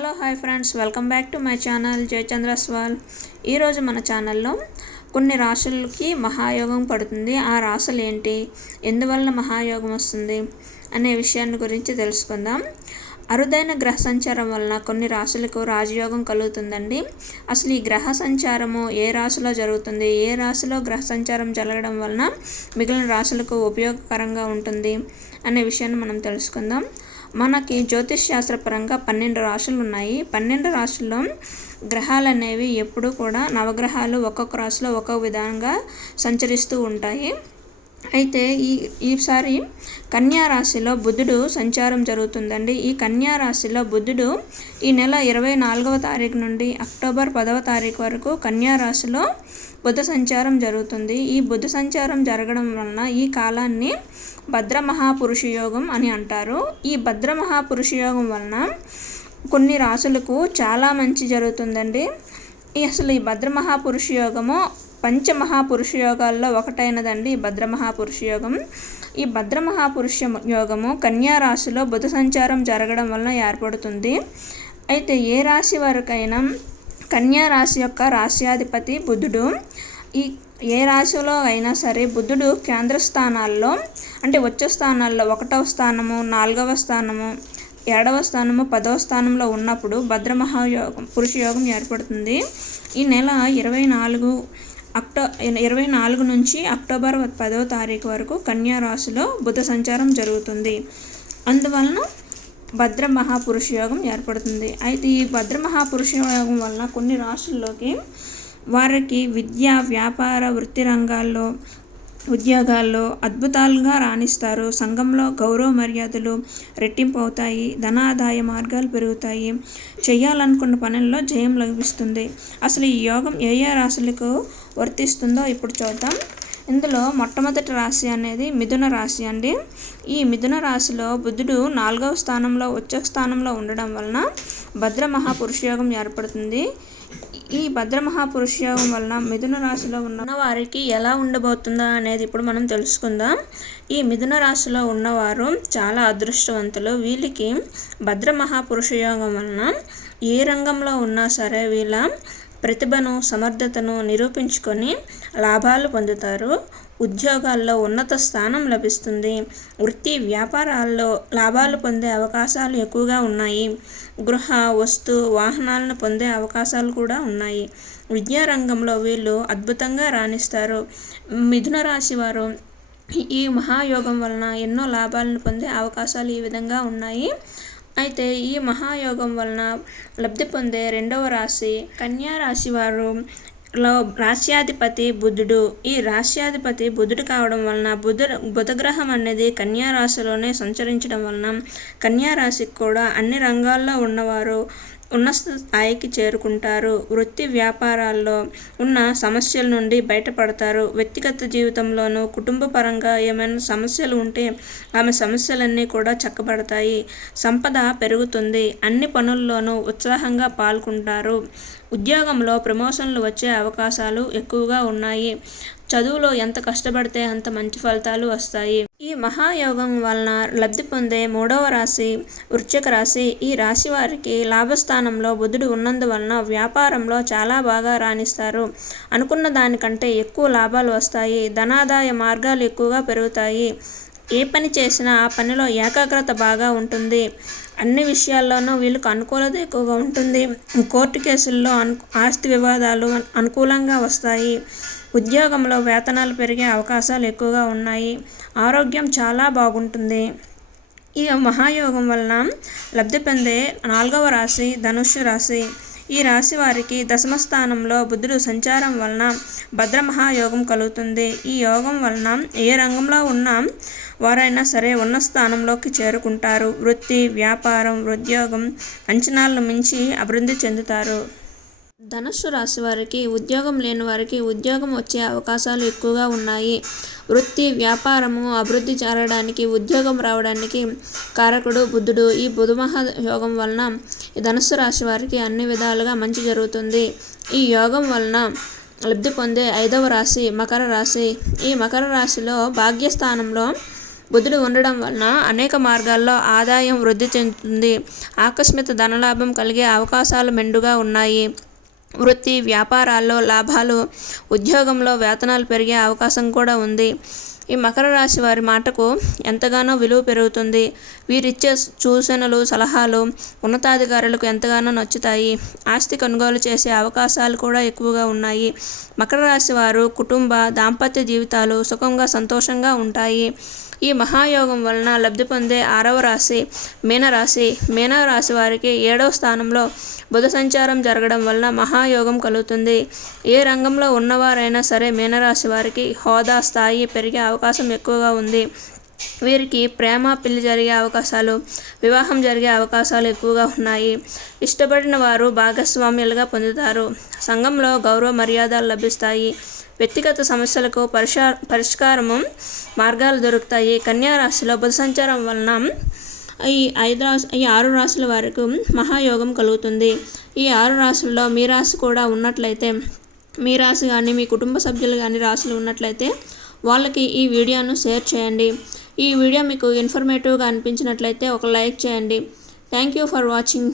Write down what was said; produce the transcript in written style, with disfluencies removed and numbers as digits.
Hello hi friends, welcome back to my channel జయచంద్రస్వాల్. ఈరోజు మన ఛానల్లో కొన్ని రాశులకి మహాయోగం పడుతుంది. ఆ రాశులు ఏంటి, ఎందువల్ల మహాయోగం వస్తుంది అనే విషయాన్ని గురించి తెలుసుకుందాం. అరుదైన గ్రహ సంచారం వలన కొన్ని రాశులకు రాజయోగం కలుగుతుందండి. అసలు ఈ గ్రహ సంచారము ఏ రాశిలో జరుగుతుంది, ఏ రాశిలో గ్రహ సంచారం జరగడం వలన మిగిలిన రాశులకు ఉపయోగకరంగా ఉంటుంది అనే విషయాన్ని మనం తెలుసుకుందాం. మనకి జ్యోతిష్ శాస్త్రపరంగా 12 రాశులు ఉన్నాయి. 12 రాశుల్లో గ్రహాలు అనేవి ఎప్పుడూ కూడా నవగ్రహాలు ఒక్కొక్క రాశిలో ఒక్కొక్క విధంగా సంచరిస్తూ ఉంటాయి. అయితే ఈసారి కన్యా రాశిలో బుధుడు సంచారం జరుగుతుందండి. ఈ కన్యా రాశిలో బుధుడు ఈ నెల 24వ తారీఖు నుండి అక్టోబర్ 10వ తారీఖు వరకు కన్యా రాశిలో బుధ సంచారం జరుగుతుంది. ఈ బుధ సంచారం జరగడం వలన ఈ కాలాన్ని భద్ర మహాపురుష యోగం అని అంటారు. ఈ భద్ర మహాపురుష యోగం వలన కొన్ని రాశులకు చాలా మంచి జరుగుతుందండి. అసలు ఈ భద్ర మహాపురుష యోగము పంచమహాపురుష యోగాల్లో ఒకటైనదండి. ఈ భద్ర మహాపురుష యోగం, ఈ భద్ర మహాపురుష యోగము కన్యా రాశిలో బుధ సంచారం జరగడం వలన ఏర్పడుతుంది. అయితే ఏ రాశి వరకైనా కన్యా రాశి యొక్క రాశ్యాధిపతి బుధుడు. ఏ రాశిలో అయినా సరే బుధుడు కేంద్ర స్థానాల్లో అంటే వచ్చే స్థానాల్లో 1వ స్థానము, 4వ స్థానము, 7వ స్థానము, 10వ స్థానంలో ఉన్నప్పుడు భద్ర మహాయోగం పురుష యోగం ఏర్పడుతుంది. ఈ నెల 24 నుంచి అక్టోబర్ 10వ తారీఖు వరకు కన్యా రాశిలో బుధ సంచారం జరుగుతుంది. అందువలన భద్ర మహాపురుష యోగం ఏర్పడుతుంది. అయితే ఈ భద్ర మహాపురుష యోగం వలన కొన్ని రాశుల్లోకి వారికి విద్య, వ్యాపార, వృత్తి రంగాల్లో, ఉద్యోగాల్లో అద్భుతాలుగా రాణిస్తారు. సంఘంలో గౌరవ మర్యాదలు రెట్టింపు అవుతాయి. ధనాదాయ మార్గాలు పెరుగుతాయి. చేయాలనుకున్న పనుల్లో జయం లభిస్తుంది. అసలు ఈ యోగం ఏ ఏ రాశులకు వర్తిస్తుందో ఇప్పుడు చూద్దాం. ఇందులో మొట్టమొదటి రాశి అనేది మిథున రాశి అండి. ఈ మిథున రాశిలో బుధుడు 4వ స్థానంలో ఉచ్చ స్థానంలో ఉండడం వలన భద్ర మహాపురుష యోగం ఏర్పడుతుంది. ఈ భద్ర మహాపురుష యోగం వలన మిథున రాశిలో ఉన్న వారికి ఎలా ఉండబోతుందా అనేది ఇప్పుడు మనం తెలుసుకుందాం. ఈ మిథున రాశిలో ఉన్నవారు చాలా అదృష్టవంతులు. వీళ్ళకి భద్ర మహాపురుష యోగం వలన ఏ రంగంలో ఉన్నా సరే వీళ్ళ ప్రతిభను, సమర్థతను నిరూపించుకొని లాభాలు పొందుతారు. ఉద్యోగాల్లో ఉన్నత స్థానం లభిస్తుంది. వృత్తి వ్యాపారాల్లో లాభాలు పొందే అవకాశాలు ఎక్కువగా ఉన్నాయి. గృహ, వస్తు, వాహనాలను పొందే అవకాశాలు కూడా ఉన్నాయి. విద్యారంగంలో వీళ్ళు అద్భుతంగా రాణిస్తారు. మిథున రాశి వారు ఈ మహాయోగం వలన ఎన్నో లాభాలను పొందే అవకాశాలు ఈ విధంగా ఉన్నాయి. అయితే ఈ మహాయోగం వలన లబ్ధి పొందే 2వ రాశి కన్యా రాశి వారు లో రాశ్యాధిపతి బుధుడు. ఈ రాశ్యాధిపతి బుధుడు కావడం వలన బుధగ్రహం అనేది కన్యా రాశిలోనే సంచరించడం వలన కన్యా రాశికి కూడా అన్ని రంగాల్లో ఉన్నవారు ఉన్నత స్థాయికి చేరుకుంటారు. వృత్తి వ్యాపారాల్లో ఉన్న సమస్యల నుండి బయటపడతారు. వ్యక్తిగత జీవితంలోనూ కుటుంబ పరంగా ఏమైనా సమస్యలు ఉంటే ఆమె సమస్యలన్నీ కూడా చక్కబడతాయి. సంపద పెరుగుతుంది. అన్ని పనుల్లోనూ ఉత్సాహంగా పాల్గొంటారు. ఉద్యోగంలో ప్రమోషన్లు వచ్చే అవకాశాలు ఎక్కువగా ఉన్నాయి. చదువులో ఎంత కష్టపడితే అంత మంచి ఫలితాలు వస్తాయి. ఈ మహాయోగం వలన లబ్ధి పొందే 3వ రాశి వృశ్చిక రాశి. ఈ రాశి వారికి లాభస్థానంలో బుధుడు ఉన్నందువలన వ్యాపారంలో చాలా బాగా రాణిస్తారు. అనుకున్న దానికంటే ఎక్కువ లాభాలు వస్తాయి. ధనాదాయ మార్గాలు ఎక్కువగా పెరుగుతాయి. ఏ పని చేసినా ఆ పనిలో ఏకాగ్రత బాగా ఉంటుంది. అన్ని విషయాల్లోనూ వీళ్ళకు అనుకూలత ఎక్కువగా ఉంటుంది. కోర్టు కేసుల్లో ఆస్తి వివాదాలు అనుకూలంగా వస్తాయి. ఉద్యోగంలో వేతనాలు పెరిగే అవకాశాలు ఎక్కువగా ఉన్నాయి. ఆరోగ్యం చాలా బాగుంటుంది. ఈ మహాయోగం వలన లబ్ధి పొందే 4వ రాశి ధనుస్సు రాశి. ఈ రాశి వారికి 10వ స్థానంలో బుధుడు సంచారం వలన భద్ర మహాయోగం కలుగుతుంది. ఈ యోగం వలన ఏ రంగంలో ఉన్న వారైనా సరే ఉన్న స్థానంలోకి చేరుకుంటారు. వృత్తి, వ్యాపారం, ఉద్యోగం అంచనాలను మించి అభివృద్ధి చెందుతారు. ధనుస్సు రాశి వారికి ఉద్యోగం లేని వారికి ఉద్యోగం వచ్చే అవకాశాలు ఎక్కువగా ఉన్నాయి. వృత్తి, వ్యాపారము అభివృద్ధి జరగడానికి, ఉద్యోగం రావడానికి కారకుడు బుధుడు. ఈ బుధ మహాయోగం వలన ఈ ధనుస్సు రాశి వారికి అన్ని విధాలుగా మంచి జరుగుతుంది. ఈ యోగం వలన లబ్ధి పొందే 5వ రాశి మకర రాశి. ఈ మకర రాశిలో భాగ్యస్థానంలో బుధుడు ఉండడం వలన అనేక మార్గాల్లో ఆదాయం వృద్ధి చెందుతుంది. ఆకస్మిక ధనలాభం కలిగే అవకాశాలు మెండుగా ఉన్నాయి. వృత్తి వ్యాపారాల్లో లాభాలు, ఉద్యోగంలో వేతనాలు పెరిగే అవకాశం కూడా ఉంది. ఈ మకర రాశి వారి మాటకు ఎంతగానో విలువ పెరుగుతుంది. వీరిచ్చే సూచనలు, సలహాలు ఉన్నతాధికారులకు ఎంతగానో నచ్చుతాయి. ఆస్తి కొనుగోలు చేసే అవకాశాలు కూడా ఎక్కువగా ఉన్నాయి. మకర రాశి వారు కుటుంబ, దాంపత్య జీవితాలు సుఖంగా, సంతోషంగా ఉంటాయి. ఈ మహాయోగం వలన లబ్ధి పొందే 6వ రాశి మీనరాశి. మీనరాశి వారికి 7వ స్థానంలో బుధ సంచారం జరగడం వలన మహాయోగం కలుగుతుంది. ఏ రంగంలో ఉన్నవారైనా సరే మీనరాశి వారికి హోదా, స్థాయి పెరిగే అవకాశం ఎక్కువగా ఉంది. వీరికి ప్రేమ, పెళ్లి జరిగే అవకాశాలు, వివాహం జరిగే అవకాశాలు ఎక్కువగా ఉన్నాయి. ఇష్టపడిన వారు భాగస్వామ్యాలుగా పొందుతారు. సంఘంలో గౌరవ మర్యాదలు లభిస్తాయి. వ్యక్తిగత సమస్యలకు పరిష్కారము మార్గాలు దొరుకుతాయి. కన్యా రాశిలో బుధ సంచారం వలన ఈ 6 రాశుల వారికి మహాయోగం కలుగుతుంది. ఈ 6 రాశుల్లో మీ రాశి కూడా ఉన్నట్లయితే, మీ రాశి కానీ మీ కుటుంబ సభ్యులు కానీ రాశులు ఉన్నట్లయితే వాళ్ళకి ఈ వీడియోను షేర్ చేయండి. ఈ వీడియో మీకు ఇన్ఫర్మేటివ్గా అనిపించినట్లయితే ఒక లైక్ చేయండి. Thank you for watching.